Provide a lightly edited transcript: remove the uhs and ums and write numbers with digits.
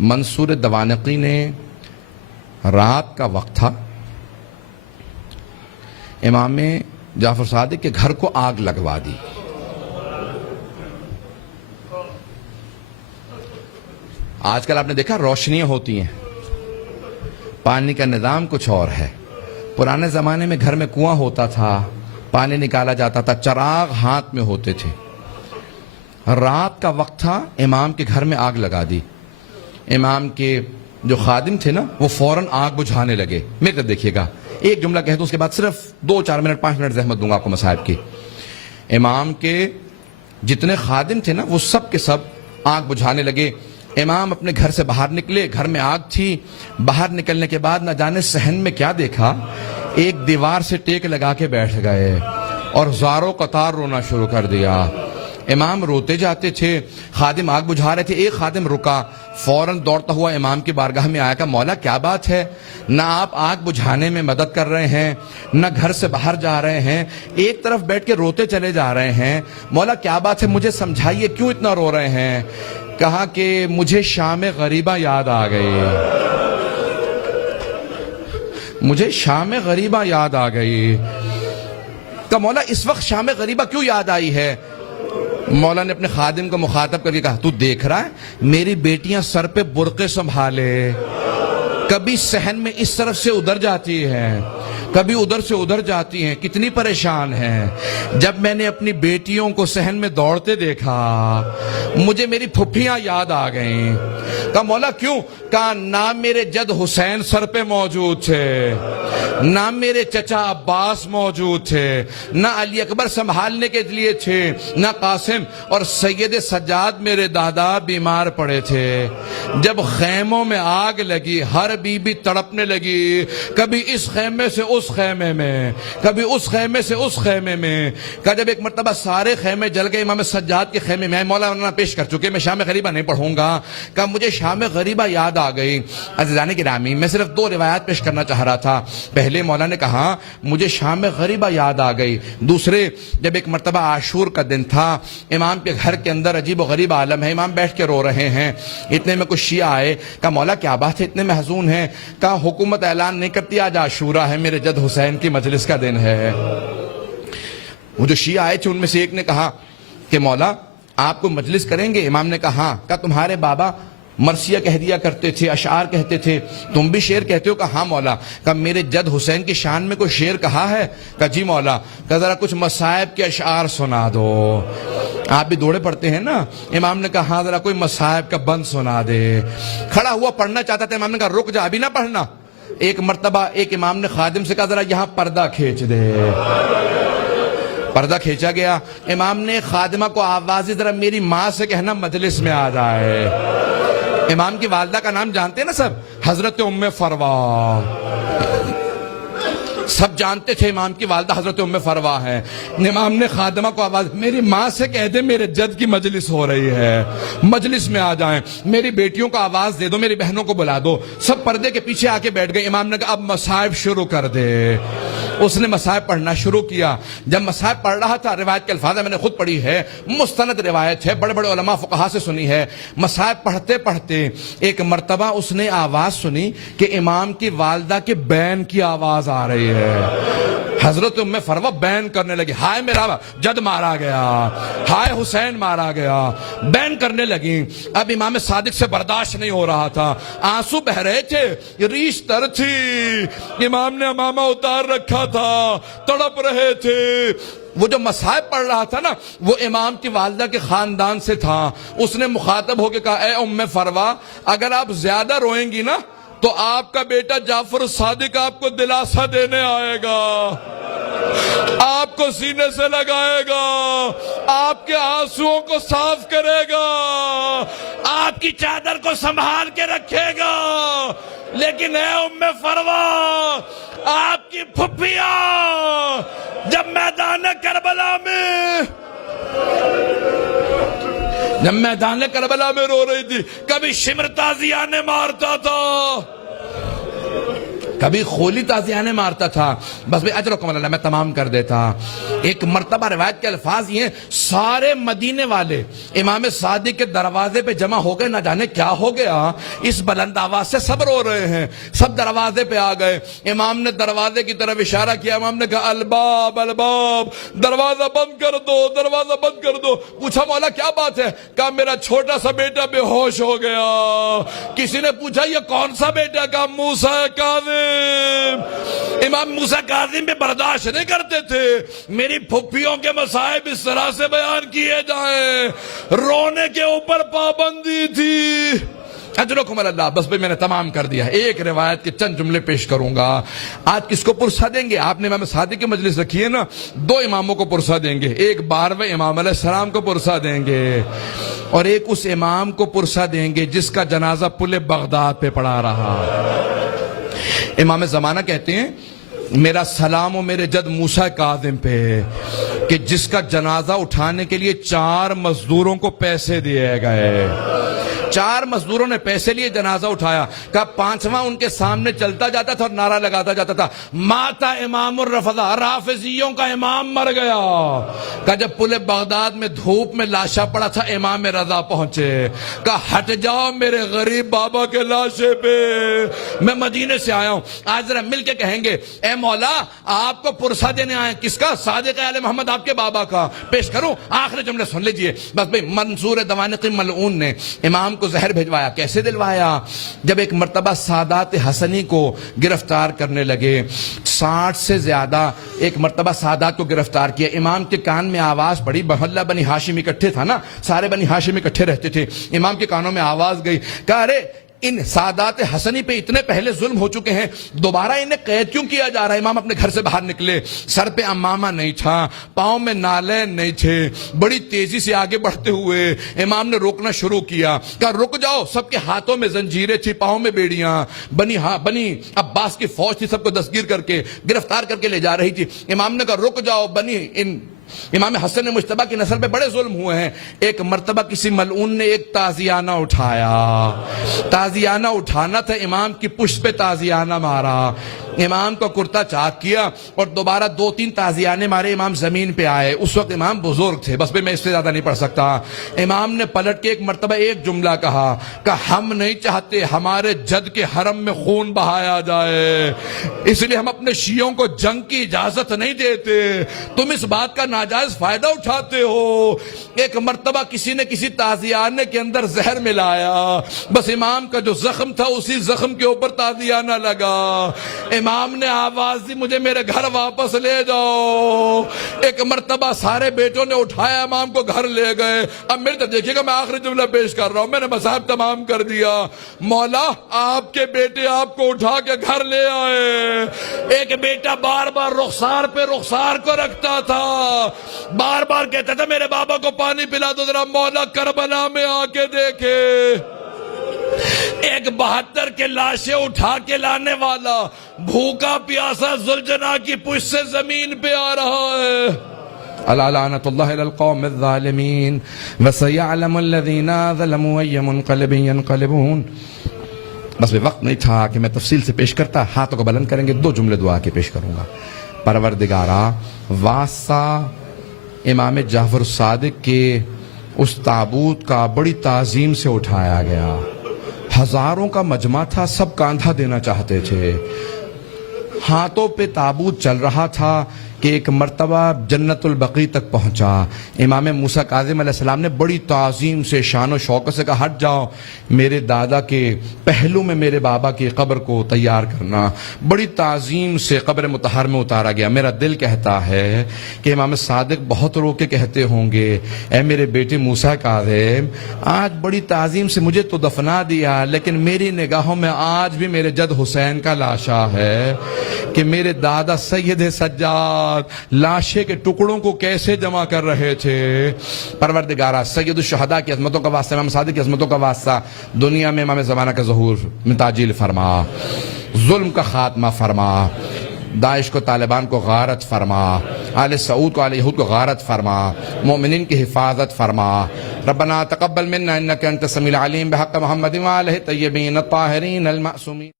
منصور دوانقی نے رات کا وقت تھا، امام جعفر صادق کے گھر کو آگ لگوا دی۔ آج کل آپ نے دیکھا روشنیاں ہوتی ہیں، پانی کا نظام کچھ اور ہے۔ پرانے زمانے میں گھر میں کنواں ہوتا تھا، پانی نکالا جاتا تھا، چراغ ہاتھ میں ہوتے تھے۔ رات کا وقت تھا، امام کے گھر میں آگ لگا دی۔ امام کے جو خادم تھے نا، وہ فوراً آگ بجھانے لگے۔ میرے طرف دیکھیے گا، ایک جملہ کہہ دوں، اس کے بعد صرف 2-4 منٹ 5 منٹ زحمت دوں گا آپ کو مصائب کی۔ امام کے جتنے خادم تھے نا، وہ سب کے سب آگ بجھانے لگے۔ امام اپنے گھر سے باہر نکلے، گھر میں آگ تھی۔ باہر نکلنے کے بعد نہ جانے صحن میں کیا دیکھا، ایک دیوار سے ٹیک لگا کے بیٹھ گئے اور زاروں قطار رونا شروع کر دیا۔ امام روتے جاتے تھے، خادم آگ بجھا رہے تھے۔ ایک خادم رکا، فوراً دوڑتا ہوا امام کی بارگاہ میں آیا، کہا مولا کیا بات ہے، نہ آپ آگ بجھانے میں مدد کر رہے ہیں، نہ گھر سے باہر جا رہے ہیں، ایک طرف بیٹھ کے روتے چلے جا رہے ہیں، مولا کیا بات ہے، مجھے سمجھائیے کیوں اتنا رو رہے ہیں۔ کہا کہ مجھے شام غریبہ یاد آ گئی، مجھے شام غریبہ یاد آ گئی۔ کہا مولا اس وقت شام غریبہ کیوں یاد آئی ہے؟ مولا نے اپنے خادم کو مخاطب کر کے کہا، تو دیکھ رہا ہے میری بیٹیاں سر پہ برقعے سنبھالے، کبھی صحن میں اس طرف سے ادھر جاتی ہیں، کبھی ادھر سے ادھر جاتی ہیں، کتنی پریشان ہیں۔ جب میں نے اپنی بیٹیوں کو صحن میں دوڑتے دیکھا، مجھے میری پھپھیاں یاد آ گئیں۔ کہا مولا کیوں؟ کہا نہ میرے جد حسین سر پہ موجود تھے، نہ میرے چچا عباس موجود تھے، نہ علی اکبر سنبھالنے کے لیے تھے، نہ قاسم، اور سید سجاد میرے دادا بیمار پڑے تھے۔ جب خیموں میں آگ لگی، ہر بی بی تڑپنے لگی، کبھی اس خیمے سے اس خیمے میں، کبھی اس خیمے سے اس خیمے میں۔ کہا جب ایک مرتبہ سارے خیمے جل گئے، امام سجاد کے خیمے میں مولانا پیش کر چکے، میں شام غریبہ نہیں پڑھوں گا۔ کہا مجھے شام غریبہ یاد آ گئی۔ عزیزان گرامی، میں صرف 2 روایات پیش کرنا چاہ رہا تھا۔ پہلے مولا نے کہا مجھے شام غریبہ یاد آ گئی۔ دوسرے، جب ایک مرتبہ عاشور کا دن تھا، امام کے گھر کے اندر عجیب و غریب عالم ہے، امام بیٹھ کے رو رہے ہیں۔ اتنے میں کچھ شیعہ آئے، کہا مولا کیا بات ہے، اتنے محزون ہیں؟ کہا حکومت اعلان نہیں کرتی آج عاشورہ ہے، میرے جد حسین کی مجلس کا دن ہے۔ وہ جو شیعہ آئے تھے ان میں سے ایک نے کہا کہ مولا آپ کو مجلس کریں گے؟ امام نے کہا ہاں۔ کہا تمہارے بابا مرثیہ کہہ دیا کرتے تھے، اشعار کہتے تھے، تم بھی شعر کہتے ہو؟ کہا ہاں مولا۔ کہا میرے جد حسین کی شان میں کوئی شعر کہا ہے؟ کہا جی مولا۔ کہا ذرا کچھ مصائب کے اشعار سنا دو، آپ بھی دوڑے پڑتے ہیں نا۔ امام نے کہا ہاں ذرا کوئی مصائب کا بند سنا دے۔ کھڑا ہوا پڑھنا چاہتا تھا، امام نے کہا رک جا، ابھی نہ پڑھنا۔ ایک مرتبہ ایک امام نے خادم سے کہا ذرا یہاں پردہ کھینچ دے۔ پردہ کھینچا گیا۔ امام نے خادمہ کو آوازی ذرا میری ماں سے کہنا مجلس میں آ جائے۔ امام کی والدہ کا نام جانتے ہیں نا سب، حضرت ام فروا، سب جانتے تھے امام کی والدہ حضرت ام فروا ہے۔ امام نے خادمہ کو آواز، میری ماں سے کہہ دے میرے جد کی مجلس ہو رہی ہے، مجلس میں آ جائیں، میری بیٹیوں کو آواز دے دو، میری بہنوں کو بلا دو۔ سب پردے کے پیچھے آ کے بیٹھ گئے۔ امام نے کہا اب مصائب شروع کر دے۔ اس نے مصائب پڑھنا شروع کیا۔ جب مصائب پڑھ رہا تھا، روایت کے الفاظ میں نے خود پڑھی ہے، مستند روایت ہے، بڑے بڑے علماء فقہا سے سنی ہے۔ مصائب پڑھتے پڑھتے ایک مرتبہ اس نے آواز سنی کہ امام کی والدہ کے بین کی آواز آ رہی ہے۔ حضرت ام فروا بین کرنے لگی، ہائے میرا جد مارا گیا، ہائے حسین مارا گیا، بین کرنے لگی۔ اب امام صادق سے برداشت نہیں ہو رہا تھا، آنسو بہ رہے تھے، ریش تر تھی، امام نے امامہ اتار رکھا تھا، تڑپ رہے تھے۔ وہ جو مصائب پڑھ رہا تھا نا، وہ امام کی والدہ کے خاندان سے تھا۔ اس نے مخاطب ہو کے کہا اے ام فروا، اگر آپ زیادہ روئیں گی نا تو آپ کا بیٹا جعفر صادق آپ کو دلاسا دینے آئے گا، آپ کو سینے سے لگائے گا، آپ کے آنسوؤں کو صاف کرے گا، آپ کی چادر کو سنبھال کے رکھے گا۔ لیکن اے ام فروا، آپ کی پھپھیاں جب میدان کربلا میں رو رہی تھی، کبھی شمر تازیانے مارتا تھا، کبھی خولی تازیانے مارتا تھا، بس بھئی اجرکم اللہ میں تمام کر دیتا۔ ایک مرتبہ روایت کے الفاظ یہ ہیں، سارے مدینے والے امام صادق کے دروازے پہ جمع ہو گئے، نہ جانے کیا ہو گیا، اس بلند آواز سے سب رو رہے ہیں، سب دروازے پہ آ گئے۔ امام نے دروازے کی طرف اشارہ کیا، امام نے کہا الباب الباب، دروازہ بند کر دو، دروازہ بند کر دو۔ پوچھا مولا کیا بات ہے؟ کہا میرا چھوٹا سا بیٹا بے ہوش ہو گیا۔ کسی نے پوچھا یہ کون سا بیٹا؟ کہا موسیٰ کاظم۔ امام موسیٰ کاظم بھی برداشت نہیں کرتے تھے میری پھپھیوں کے مصائب اس طرح سے بیان کیے جائیں، رونے کے اوپر پابندی تھی۔ اجرکم اللہ، بس بھئی میں نے تمام کر دیا۔ ایک روایت کے چند جملے پیش کروں گا۔ آج کس کو پرسہ دیں گے؟ آپ نے امام صادق کی مجلس رکھی ہے نا، دو اماموں کو پرسہ دیں گے، ایک 12ویں امام علیہ السلام کو پرسہ دیں گے، اور ایک اس امام کو پرسہ دیں گے جس کا جنازہ پل بغداد پہ پڑا رہا۔ امام زمانہ کہتے ہیں میرا سلام و میرے جد موسیٰ کاظم پہ، کہ جس کا جنازہ اٹھانے کے لیے 4 مزدوروں کو پیسے دیے گئے، 4 مزدوروں نے پیسے لیے جنازہ اٹھایا۔ کہا 5واں ان کے سامنے چلتا جاتا تھا اور نعرہ لگاتا جاتا تھا ماتا امام الرفضہ، رافضیوں کا امام مر گیا۔ کہا جب پل بغداد میں دھوپ میں لاشا پڑا تھا امام رضا پہنچے، کہا ہٹ جاؤ میرے غریب بابا کے لاشے پہ، میں مدینے سے آیا ہوں۔ آج ذرا مل کے کہیں گے اے مولا آپ کو پرسہ دینے آئے، کس کا؟ صادق آل محمد آپ کے بابا کا۔ پیش کروں آخری جملے سن لیجئے بس بھئی۔ منصور دوانقی ملعون نے امام کو زہر بھجوایا۔ کیسے دلوایا؟ جب ایک مرتبہ سادات حسنی کو گرفتار کرنے لگے، 60 سے زیادہ ایک مرتبہ سادات کو گرفتار کیا، امام کے کان میں آواز پڑی، محلہ بنی ہاشم اکٹھے تھا نا، سارے بنی ہاشم اکٹھے رہتے تھے، امام کے کانوں میں آواز گئی، کہا ارے ان سادات حسنی پہ اتنے پہلے ظلم ہو چکے ہیں، دوبارہ انہیں قید کیوں کیا جا رہا ہے؟ امام اپنے گھر سے باہر نکلے، سر پہ امامہ نہیں تھا، پاؤں میں نالین نہیں تھے، بڑی تیزی سے آگے بڑھتے ہوئے امام نے روکنا شروع کیا، کہا رک جاؤ۔ سب کے ہاتھوں میں زنجیریں تھی، پاؤں میں بیڑیاں، بنی عباس کی فوج تھی، سب کو دستگیر کر کے گرفتار کر کے لے جا رہی تھی۔ امام نے کہا رک جاؤ، امام حسن مجتبیٰ کی نسل پہ بڑے ظلم ہوئے ہیں۔ ایک مرتبہ کسی ملعون نے ایک تازیانہ اٹھایا، تازیانہ اٹھانا تھا، امام کی پشت پہ تازیانہ مارا، امام کو کرتا چاک کیا اور دوبارہ 2-3 تازیانے مارے، امام زمین پہ آئے۔ اس وقت امام بزرگ تھے، بس میں اس سے زیادہ نہیں پڑھ سکتا۔ امام نے پلٹ کے ایک مرتبہ ایک جملہ کہا کہ ہم نہیں چاہتے ہمارے جد کے حرم میں خون بہایا جائے، اس لیے ہم اپنے شیعوں کو جنگ کی اجازت نہیں دیتے، تم اس بات کا ناجائز فائدہ اٹھاتے ہو۔ ایک مرتبہ کسی نے کسی تازیانے کے اندر زہر ملایا، بس امام کا جو زخم تھا اسی زخم کے اوپر تازیانہ لگا۔ امام نے آواز دی مجھے میرے گھر واپس لے جاؤ۔ ایک مرتبہ سارے بیٹوں نے اٹھایا، امام کو گھر لے گئے۔ اب میرے طرف دیکھیے گا، میں آخری جملہ پیش کر رہا ہوں، میں نے مصائب تمام کر دیا۔ مولا آپ کے بیٹے آپ کو اٹھا کے گھر لے آئے۔ ایک بیٹا بار بار رخسار پہ رخسار کو رکھتا تھا، بار بار کہتا تھا میرے بابا کو پانی پلا دو ذرا، مولا کربلا میں آ کے دیکھے۔ ایک 72 کے لاشیں اٹھا کے لانے والا بھوکا پیاسا ذوالجناح کی پشت سے زمین پہ آ رہا ہے۔ الا لعنت اللہ علی القوم الظالمین وسیعلم الذین ظلموا ای منقلب ینقلبون۔ بس وقت نہیں تھا کہ میں تفصیل سے پیش کرتا، ہاتھوں کو بلند کریں گے، 2 جملے دعا کے پیش کروں گا۔ پروردگارا، واسطہ امام جعفر صادق کے اس تابوت کا بڑی تعظیم سے اٹھایا گیا، ہزاروں کا مجمع تھا، سب کاندھا دینا چاہتے تھے، ہاتھوں پہ تابوت چل رہا تھا کہ ایک مرتبہ جنت البقیع تک پہنچا۔ امام موسیٰ کاظم علیہ السلام نے بڑی تعظیم سے شان و شوق سے کہا ہٹ جاؤ، میرے دادا کے پہلو میں میرے بابا کی قبر کو تیار کرنا۔ بڑی تعظیم سے قبر مطہر میں اتارا گیا۔ میرا دل کہتا ہے کہ امام صادق بہت رو کے کہتے ہوں گے اے میرے بیٹے موسیٰ کاظم، آج بڑی تعظیم سے مجھے تو دفنا دیا، لیکن میری نگاہوں میں آج بھی میرے جد حسین کا لاشا ہے کہ میرے دادا سید سجاد لاشے کے ٹکڑوں کو کیسے جمع کر رہے تھے۔ پروردگارہ، سید الشہداء کی عظمتوں کا واسطہ، امام صادق کی عظمتوں کا واسطہ، دنیا میں امام زمانہ کا ظہور میں تعجیل فرما، ظلم کا خاتمہ فرما، داعش کو طالبان کو غارت فرما، آل سعود کو آل یہود کو غارت فرما، مومنین کی حفاظت فرما۔ ربنا تقبل منا انک انت السمیع العلیم بحق محمد وآلہ الطیبین الطاہرین المعصومین۔